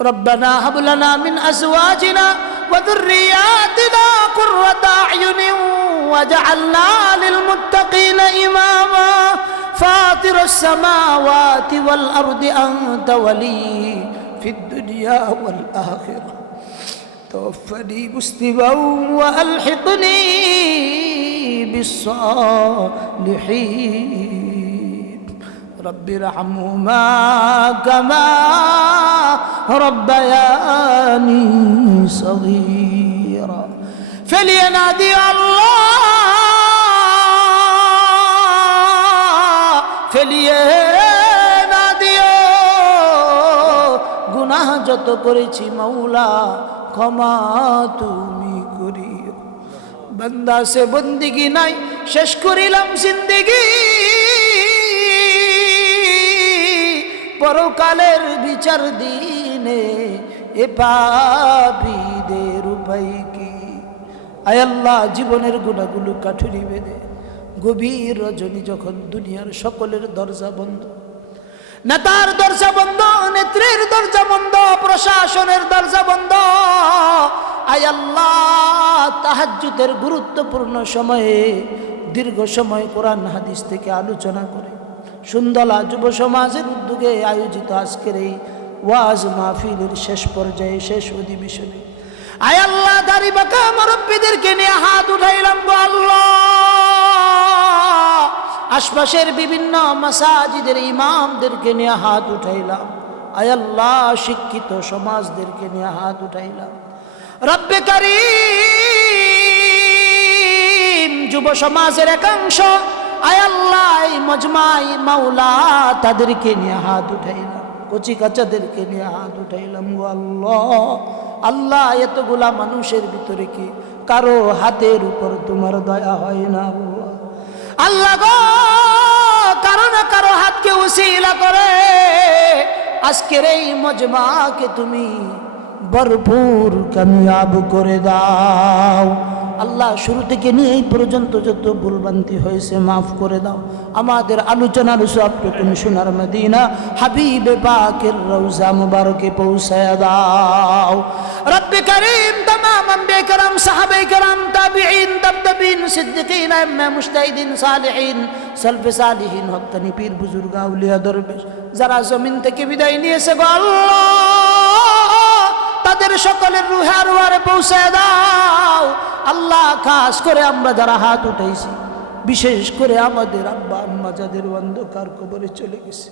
রব্বানা হাব লানা মিন আজওয়াজিনা ওয়া যুররিয়াতিনা কুররাতা আ'য়ুনিন ওয়াজআলনা লিল মুত্তাকিনা ইমামা ফাতিরাস সামাওয়াতি ওয়াল আরদি আনতা ওয়ালি ফিদ দুনিয়া ওয়াল আখিরাহ توفني مسلما وألحقني بالصالحين رب ارحمهما كما ربياني صغيرا فلينادي الله فلينادي গুনাহ যত করেছি মাওলা ক্ষমা তুমি করিও বান্দা সে বন্দিগি নাই শেষ করিলাম জিন্দেগি পরকালের বিচার দিনে এ পাপীদের উপায় কি আয় আল্লাহ জীবনের গুনাহগুলো কাঠুরি বেঁধে গভীর রজনী যখন দুনিয়ার সকলের দরজা বন্ধ নেতার দরজা বন্ধ নেত্রীর দরজা বন্ধ প্রশাসনের দরজা বন্ধ আয় আল্লাহ তাহাজ্জুদের গুরুত্বপূর্ণ সময়ে দীর্ঘ সময় কোরআন হাদিস থেকে আলোচনা করে সুন্দলা যুব সমাজের উদ্যোগে আয়োজিত আজকের এই ওয়াজ মাহফিলের শেষ পর্যায়ে শেষ অধিবেশনে আয় আল্লাহ দাড়ি বাঁকা মুরব্বিদেরকে নিয়ে হাত উঠাইলাম গো আল্লাহ আশপাশের বিভিন্ন মাসাজিদের ইমামদেরকে নিয়ে হাত উঠাইলাম আয় আল্লাহ শিক্ষিত সমাজদেরকে নিয়ে হাত উঠাইলাম রব্বে কারীম যুব সমাজের একাংশ আয় আল্লাহ মজমাই মাওলা তাদেরকে নিয়ে হাত উঠাইলাম কচি কাচাদেরকে নিয়ে হাত উঠাইলাম গো আল্লাহ আল্লাহ এতগুলা মানুষের ভিতরে কি কারো হাতের উপর তোমার দয়া হয় না আল্লাহ গো কারো না কারো হাতকে উসিলা করে আজকের এই মজমাকে তুমি ভরপুর কামিয়াব করে দাও আল্লাহ শুরু থেকে নিয়ে এই পর্যন্ত যত ভুলভ্রান্তি হয়েছে মাফ করে দাও আমাদের আলোচনার সবটুকু সোনার মদিনা হাবিবে পাকের রওজা মুবারকে পৌঁছায়া দাও রব্বে কারীম तमाम अंबिया करम साहबे करम ताबिईन तबतबीन सिद्दीकीन इमाम मुजतहिदीन सालिहीन सल्फ सालिहीन हक्कानी पीर बुजुर्ग আউলিয়া দরবেশ যারা জমিন থেকে বিদায় নিয়েছে গো আল্লাহ তাদের সকলের রুহে আরওয়ারে পৌঁছে দাও আল্লাহ খাস করে আমরা যারা হাত উঠাইছি বিশেষ করে আমাদের আব্বা আম্মা যাদের অন্ধকার কবরে চলে গেছে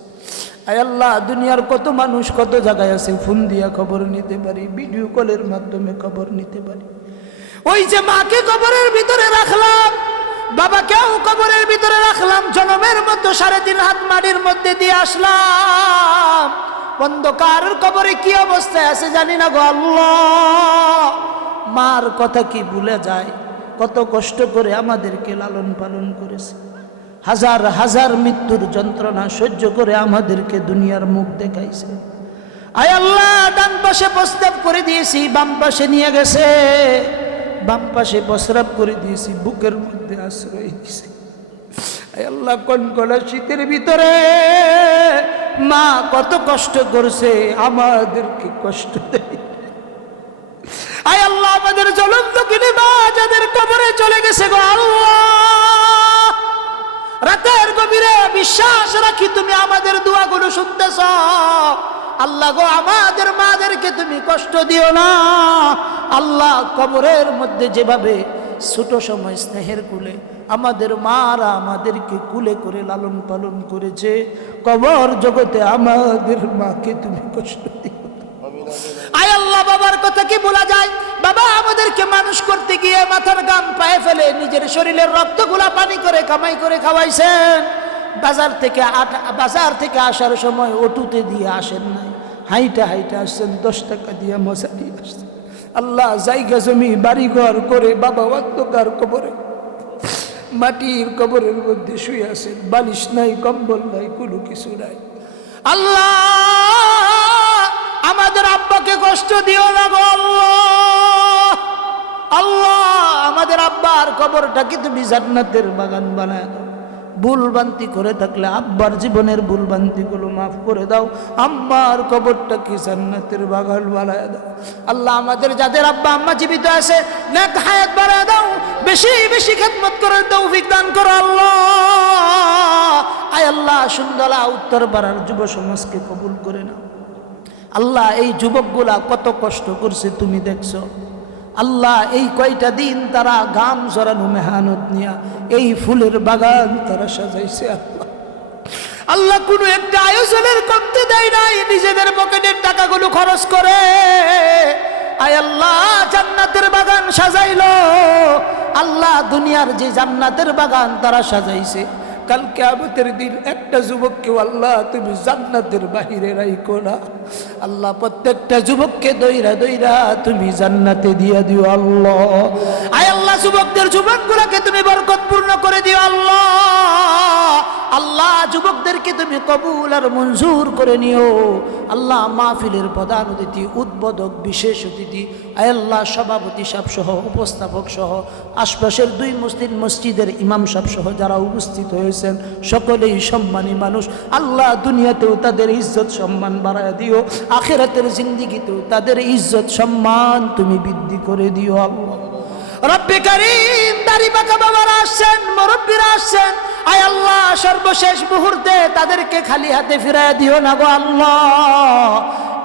আয় আল্লাহ দুনিয়ার কত মানুষ কত জায়গায় আছে ফোন দিয়া খবর নিতে পারি ভিডিও কলের মাধ্যমে খবর নিতে পারি ওই যে মাকে কবরের ভিতরে রাখলাম বাবাকেও কবরের ভিতরে রাখলাম জনমের মতো 3.5 হাত মাটির মধ্যে দিয়ে আসলাম অন্ধকার কবরে কি অবস্থায় আছে জানি না গো আল্লাহ মার কথা কি ভুলে যায় কত কষ্ট করে আমাদেরকে লালন পালন করেছে হাজার হাজার মৃত্যুর যন্ত্রণা সহ্য করে আমাদেরকে দুনিয়ার মুখ দেখাইছে আয় আল্লাহ ডান পাশে প্রস্রাব করে দিয়েছি বাম পাশে নিয়ে গেছে বাম পাশে প্রস্রাব করে দিয়েছি বুকের মধ্যে আশ্রয় দিয়েছি আয় আল্লাহ কনকনা শীতের ভিতরে মা কত কষ্ট করছে আমাদেরকে কষ্ট দেয় আয় আল্লাহ আমাদের জ্বলন্ত কিনে মা যাদের কবরে চলে গেছে গো আল্লাহ রাতের গভীরে বিশ্বাস রাখি তুমি আমাদের দোয়াগুলো শুনতেছ আল্লাহ গো আমাদের মাদেরকে তুমি কষ্ট দিও না আল্লাহ কবরের মধ্যে যেভাবে ছোট সময় স্নেহের কুলে আমাদের মারা আমাদেরকে কুলে করে লালন পালন করেছে কবর জগতে আমাদের মাকে তুমি কষ্ট দিও আয় আল্লাহ বাবার কথা কি বলা যায় বাবা আমাদেরকে মানুষ করতে গিয়ে মাথার গাম পায়ে ফেলে নিজের শরীরের রক্তগুলা পানি করে কামাই করে খাওয়াইছেন বাজার থেকে আসার সময় অটুতে দিয়ে আসেন নাই হাইটা হাইটা আসছেন 10 টাকা দিয়ে মশা দিয়ে আসছেন আল্লাহ জায়গা জমি বাড়িঘর করে বাবা অন্ধকার কবরে মাটির কবরের মধ্যে শুয়ে আছেন বালিশ নাই কম্বল নাই কোনো কিছু নাই আল্লাহ আমাদের আব্বাকে কষ্ট দিও না গো আল্লাহ আল্লাহ আমাদের আব্বার কবরটাকে তুমি জান্নাতের বাগান বানায় দাও ভুলভ্রান্তি করে থাকলে আব্বার জীবনের ভুলভ্রান্তিগুলো মাফ করে দাও, আম্মার কবরটা কি জান্নাতের বাগান বানায় দাও। আল্লাহ আমাদের যাদের আব্বা আম্মা জীবিত আছে নেক হায়াত বাড়ায় দাও, বেশি বেশি খেদমত করার তৌফিক দান করো আল্লাহ। আয় আল্লাহ সুন্দলা উত্তরপাড়ার যুব সমাজকে কবুল করে নাও আল্লাহ। এই যুবকগুলা কত কষ্ট করছে তুমি দেখছো আল্লাহ। এই কয়টা দিন তারা গাম জড়ানো মেহনত নিয়া এই ফুলের বাগান তারা সাজাইছে আল্লাহ। আল্লাহ কোনো একটা আয়োজনের করতে দেয় নাই, নিজেদের পকেটের টাকাগুলো খরচ করে আয় আল্লাহ জান্নাতের বাগান সাজাইলো আল্লাহ। দুনিয়ার যে জান্নাতের বাগান তারা সাজাইছে, কাল কিয়ামতের দিন একটা যুবককে আল্লাহ তুমি জান্নাতের বাহিরে রাখো না আল্লাহ। প্রত্যেকটা যুবককে দইরা দইরা তুমি জান্নাতে দিয়ে দিও আল্লাহ। আয় আল্লাহ যুবকদের যুবকগুলোকে তুমি বরকতপূর্ণ করে দিও আল্লাহ। আল্লাহ যুবকদেরকে তুমি কবুল আর মঞ্জুর করে নিও আল্লাহ। মাহফিলের প্রধান অতিথি, উদ্বোধক, বিশেষ অতিথি, আয় আল্লাহ সভাপতি সাহেব সহ, উপস্থাপক সহ, আশপাশের 2 মুসলিম মসজিদের ইমাম সাহেব সহ যারা উপস্থিত হয়েছেন সকলেই সম্মানী মানুষ আল্লাহ। দুনিয়াতেও তাদের ইজ্জত সম্মান বাড়ায় দিও, আখিরাতের জিন্দেগিতেও তাদের ইজ্জত সম্মান তুমি বৃদ্ধি করে দিও আল্লাহ। রব্বে কারীম দাড়ি পাকা বাবারা আসছেন, মুরব্বীরা আসছেন, আয় আল্লাহ সর্বশেষ মুহূর্তে তাদেরকে খালি হাতে ফিরায় দিও না গো আল্লাহ।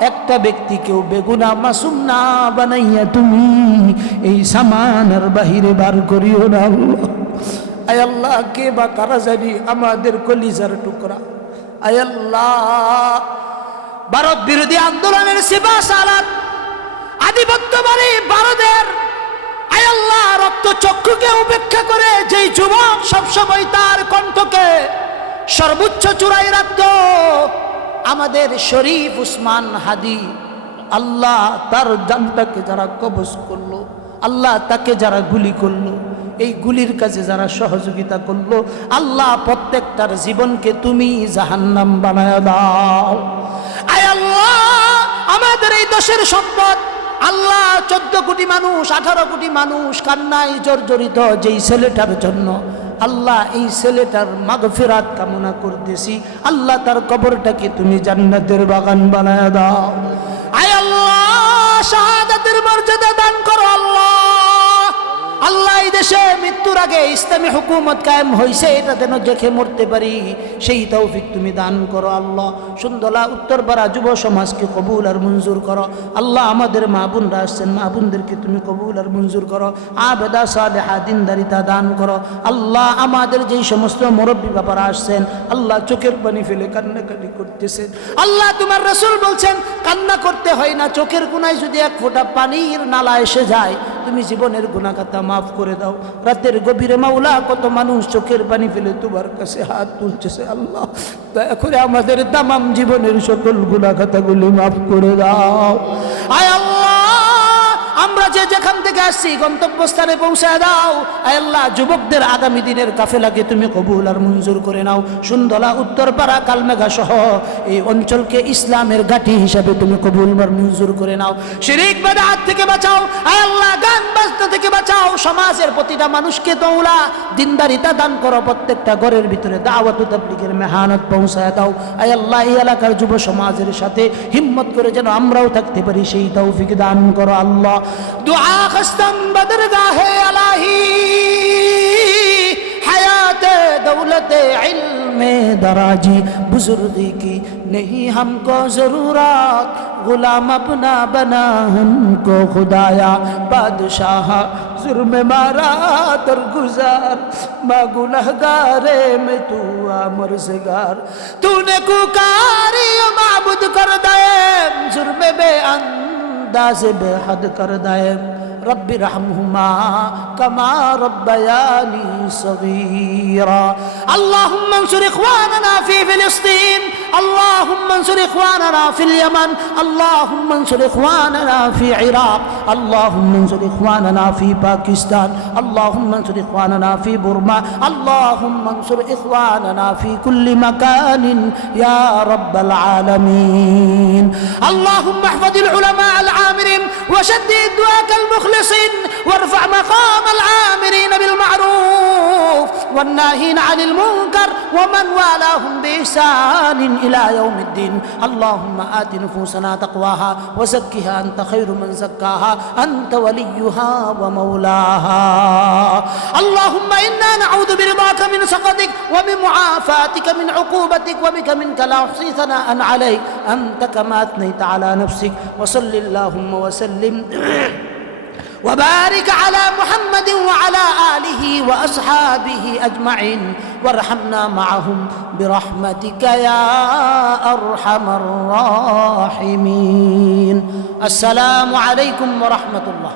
একটা ব্যক্তিকেও বেগুনা মাসুম না বানাইয়া তুমি এই সামানের বাহিরে বার করিও না আল্লাহ। আয় আল্লাহ কে বা কারা জানি আমাদের কলিজার টুকরা আয় আল্লাহ ভারত বিরোধী আন্দোলনের সিপা সালাত আধিপত্যবাদী ভারতের আয় আল্লাহ রক্ত চক্ষুকে উপেক্ষা করে যেই যুবক সবসময় তার কণ্ঠকে সর্বোচ্চ চূড়ায় রাখত আমাদের শরীফ উসমান হাদি আল্লাহ, তার জানটাকে যারা কবজ করলো আল্লাহ, তাকে যারা গুলি করলো, এই গুলির কাজে যারা সহযোগিতা করলো আল্লাহ প্রত্যেকটার জীবনকে তুমি জাহান্নাম বানায় দাও। আয় আল্লাহ আমাদের এই দেশের সম্পদ আল্লাহ 14 কোটি মানুষ 18 কোটি মানুষ কান্নায় জর্জরিত যেই ছেলেটার জন্য আল্লাহ, এই ছেলেটার মাগফিরাত কামনা করতেছি আল্লাহ, তার কবরটাকে তুমি জান্নাতের বাগান বানায় দাও। আয় আল্লাহ শাহাদাতের মর্যাদা দান করো আল্লাহ। আল্লাহ এই দেশে মৃত্যুর আগে ইসলামী হুকুমত কায়েম হয়েছে এটা যেন দেখে মরতে পারি সেই তৌফিক তুমি দান করো আল্লাহ। সুন্দলা উত্তরপাড়া যুব সমাজকে কবুল আর মঞ্জুর করো আল্লাহ। আমাদের মা বোনরা আসছেন, মা বোনদেরকে তুমি কবুল আর মঞ্জুর করো, আবেদা সালেহা দিনদারিতা দান করো আল্লাহ। আমাদের যেই সমস্ত মুরব্বী বাবারা আসছেন আল্লাহ চোখের পানি ফেলে কান্নাকাটি করতেছেন আল্লাহ, তোমার রাসূল বলছেন কান্না করতে হয় না, চোখের কোনায় যদি 1 ফোঁটা পানির নালা এসে যায় তুমি জীবনের গুনাহ খাতা মাফ করে দাও। রাতের গভীরে মাওলা কত মানুষ চোখের পানি ফেলে তোমার কাছে হাত তুলতেছে আল্লাহ, দয়া করে আমাদের তামাম জীবনের সকল গুনাহ খাতাগুলি মাফ করে দাও। আয় আল্লাহ আমরা যে যেখান থেকে আসছি গন্তব্যস্থানে পৌঁছায় দাও। আয় আল্লাহ যুবকদের আগামী দিনের কাফেলাকে তুমি কবুল আর মঞ্জুর করে নাও। সুন্দলা উত্তরপাড়া কালমেঘা সহ এই অঞ্চলকে ইসলামের ঘাঁটি হিসাবে তুমি কবুল আর মঞ্জুর করে নাও। শিরক বিদআত থেকে বাঁচাও আয় আল্লাহ, গান বাজনা থেকে বাঁচাও। সমাজের প্রতিটা মানুষকে তওলা দিনদারিতা দান করো, প্রত্যেকটা ঘরের ভিতরে দাওয়াত ও তাবলীগের মেহনত পৌঁছায় দাও। আয় আল্লাহ এই এলাকার যুব সমাজের সাথে হিম্মত করে যেন আমরাও থাকতে পারি সেই তৌফিক দান করো আল্লাহ। दुआ खस्तम बदरगाहे इलाही हयाते दौलते इल्मे दराजी बुजुर्गी की नहीं हमको जरूरत, गुलाम अपना बना हमको खुदाया, बादशाह जुर्म मारा दरगुजार, माँ गुनहगारे में तू मर्ज़गार, तूने कुकारी माबुद कर दे जुर्म बेअन से बेहद कर दाए, रब्बि रहमुहुमा कमा रब्बयानी सगीरा। अल्लाहुम्मा अंसुर इख्वानना फी फिलिस्तीन اللهم انصر إخواننا في اليمن، اللهم انصر إخواننا في العراق، اللهم انصر إخواننا في باكستان، اللهم انصر إخواننا في بورما، اللهم انصر إخواننا في كل مكان يا رب العالمين. اللهم احفظ العلماء العامرين وشدد دعاء المخلصين وارفع مقام العامرين بالمعروف والناهين عن المنكر ومن والاهم بإحسان إلى يوم الدين. اللهم آت نفوسنا تقواها وزكها أنت خير من زكاها أنت وليها ومولاها. اللهم إنا نعوذ برضاك من سخطك ومن معافاتك من عقوبتك وبك منك لا أحصي ثناء عليك أنت كما أثنيت على نفسك. وصل اللهم وسلم وبارك على محمد وعلى آله وأصحابه أجمعين وارحمنا معهم برحمتك يا أرحم الراحمين. السلام عليكم ورحمة الله.